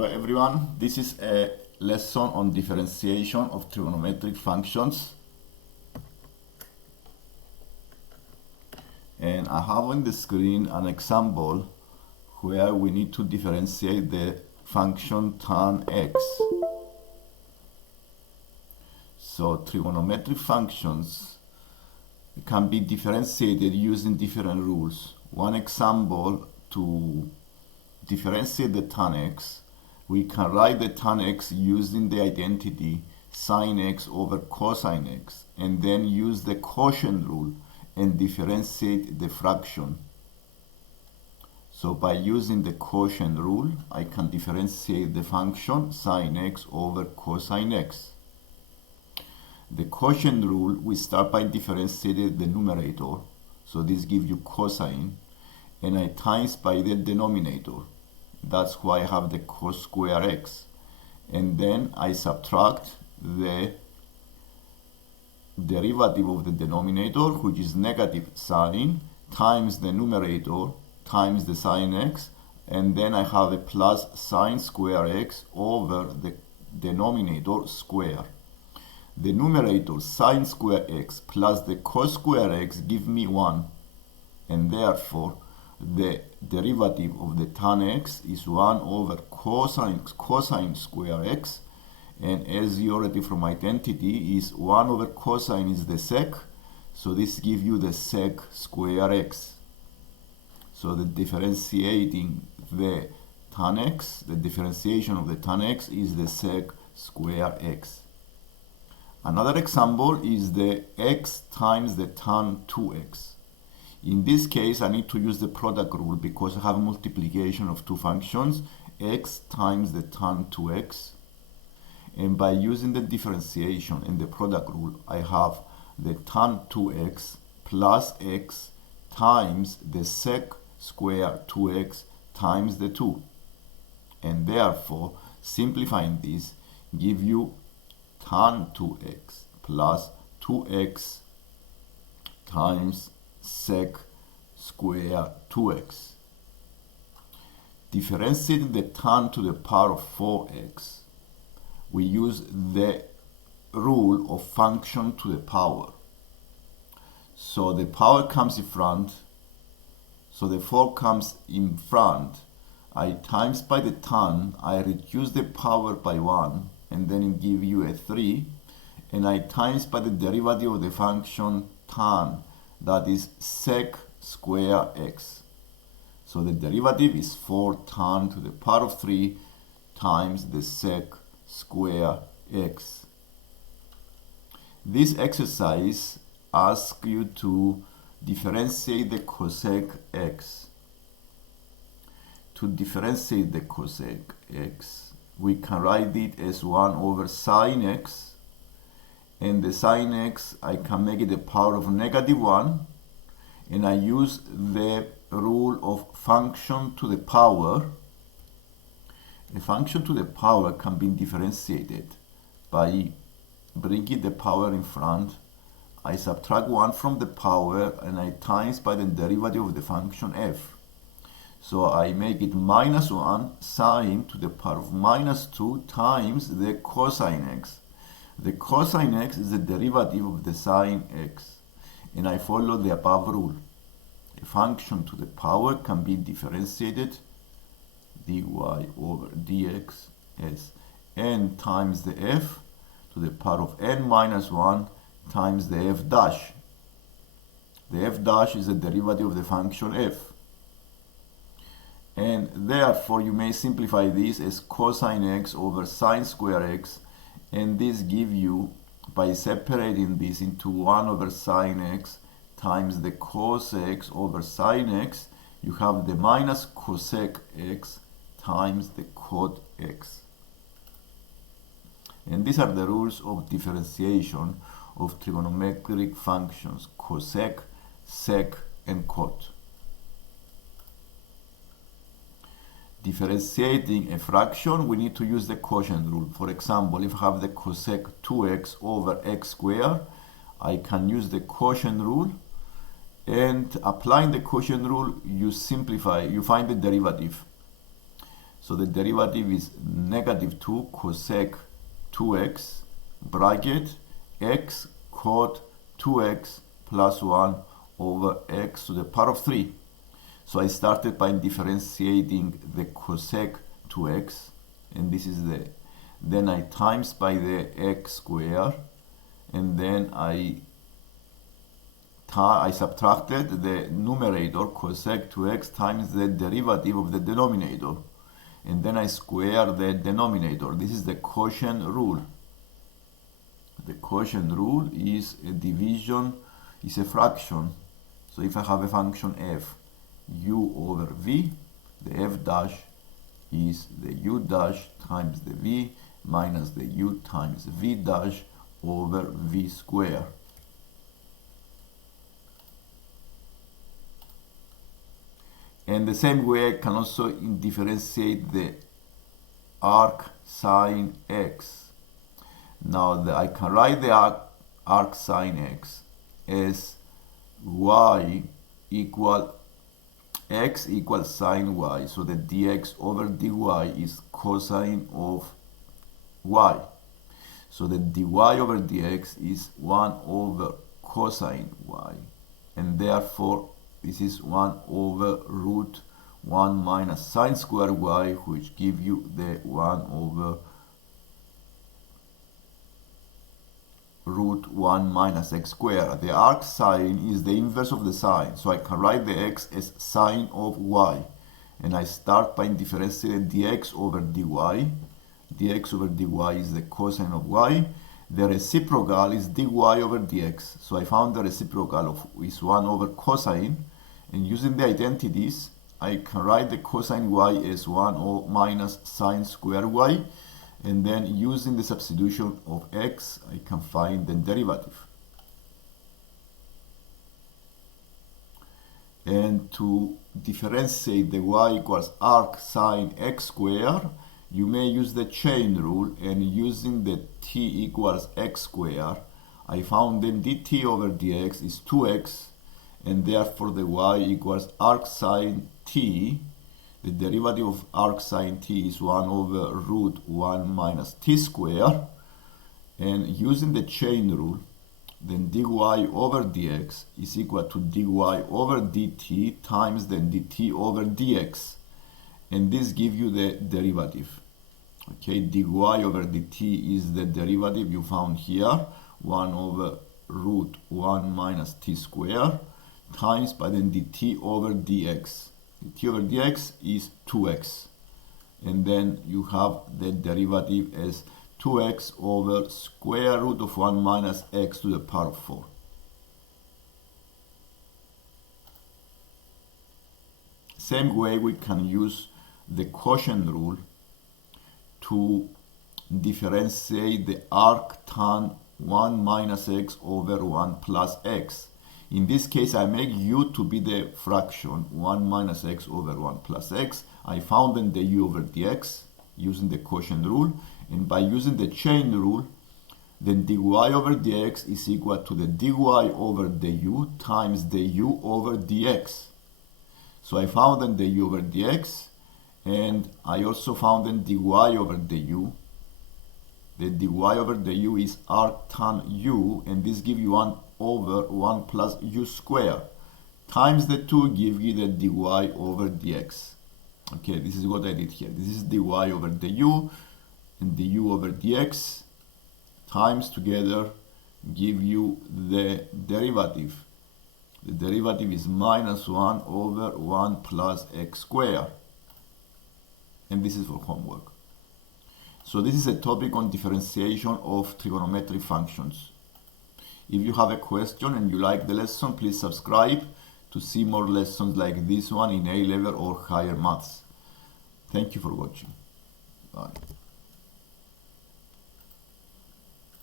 Hello everyone, this is a lesson on differentiation of trigonometric functions, and I have on the screen an example where we need to differentiate the function tan x. So trigonometric functions can be differentiated using different rules. One example, to differentiate the tan x, we can write the tan x using the identity sine x over cosine x, and then use the quotient rule and differentiate the fraction. So by using the quotient rule, I can differentiate the function sine x over cosine x. The quotient rule, we start by differentiating the numerator, so this gives you cosine, and I times by the denominator. That's why I have the cos square x. And then I subtract the derivative of the denominator, which is negative sine, times the numerator, times the sine x, and then I have a plus sine square x over the denominator square. The numerator sine square x plus the cos square x give me 1, and therefore the derivative of the tan x is 1 over cosine square x, and as you already from identity is 1 over cosine is the sec, so this gives you the sec square x. So the differentiating the tan x, the differentiation of the tan x is the sec square x. Another example is the x times the tan 2x. In this case, I need to use the product rule because I have multiplication of two functions, x times the tan 2x. And by using the differentiation and the product rule, I have the tan 2x plus x times the sec square 2x times the 2. And therefore, simplifying this, give you tan 2x plus 2x times sec square 2x. Differentiating the tan to the power of 4x, we use the rule of function to the power. So the power comes in front, so the 4 comes in front. I times by the tan, I reduce the power by 1, and then it give you a 3, and I times by the derivative of the function tan, that is sec square x. So the derivative is 4 tan to the power of 3 times the sec square x. This exercise asks you to differentiate the cosec x. To differentiate the cosec x, we can write it as 1 over sine x, and the sine x, I can make it the power of -1, and I use the rule of function to the power. A function to the power can be differentiated by bringing the power in front. I subtract 1 from the power, and I times by the derivative of the function f. So I make it -1 sine to the power of -2 times the cosine x. The cosine x is the derivative of the sine x, and I follow the above rule. A function to the power can be differentiated dy over dx as n times the f to the power of n minus 1 times the f dash. The f dash is the derivative of the function f. And therefore you may simplify this as cosine x over sine square x, and this give you, by separating this into 1 over sine x times the cos x over sine x, you have the minus cosec x times the cot x. And these are the rules of differentiation of trigonometric functions, cosec, sec, and cot. Differentiating a fraction, we need to use the quotient rule. For example, if I have the cosec 2x over x squared, I can use the quotient rule, and applying the quotient rule, you simplify, you find the derivative. So the derivative is negative 2 cosec 2x bracket x cot 2x plus 1 over x to the power of 3. So I started by differentiating the cosec 2x, and this is then I times by the x square, and then I subtracted the numerator cosec 2x times the derivative of the denominator, and then I square the denominator. This is the quotient rule. The quotient rule is a division, is a fraction. So if I have a function f u over v, the f dash is the u dash times the v minus the u times v dash over v square. And the same way I can also differentiate the arc sine x. Now I can write the arc sine x as y equal x equals sine y. So the dx over dy is cosine of y. So the dy over dx is 1 over cosine y. And therefore this is 1 over root 1 minus sine square y, which give you the 1 over root 1 minus x squared. The arc sine is the inverse of the sine, so I can write the x as sine of y, and I start by differentiating dx over dy. Dx over dy is the cosine of y. The reciprocal is dy over dx, so I found the reciprocal is 1 over cosine, and using the identities I can write the cosine y as 1 minus sine square y, and then using the substitution of x I can find the derivative. And to differentiate the y equals arc sine x squared, you may use the chain rule, and using the t equals x squared, I found then dt over dx is 2x, and therefore the y equals arc sine t. The derivative of arc sine t is 1 over root 1 minus t squared, and using the chain rule, then dy over dx is equal to dy over dt times then dt over dx, and this gives you the derivative. Okay, dy over dt is the derivative you found here, 1 over root 1 minus t squared times by then dt over dx. Dt over dx is 2x, and then you have the derivative as 2x over square root of 1 minus x to the power of 4. Same way we can use the quotient rule to differentiate the arc tan 1 minus x over 1 plus x. In this case, I make u to be the fraction 1 minus x over 1 plus x. I found then the u over dx using the quotient rule, and by using the chain rule, then dy over dx is equal to the dy over the u times the u over dx. So I found then the u over dx, and I also found then dy over the u. The dy over the u is arc tan u, and this gives you 1 over 1 plus u squared times the 2 give you the dy over dx. Okay, this is what I did here. This is dy over the u, and the u over dx times together give you the derivative. The derivative is minus 1 over 1 plus x squared, and this is for homework. So this is a topic on differentiation of trigonometric functions. If you have a question and you like the lesson, please subscribe to see more lessons like this one in A-level or higher maths. Thank you for watching. Bye.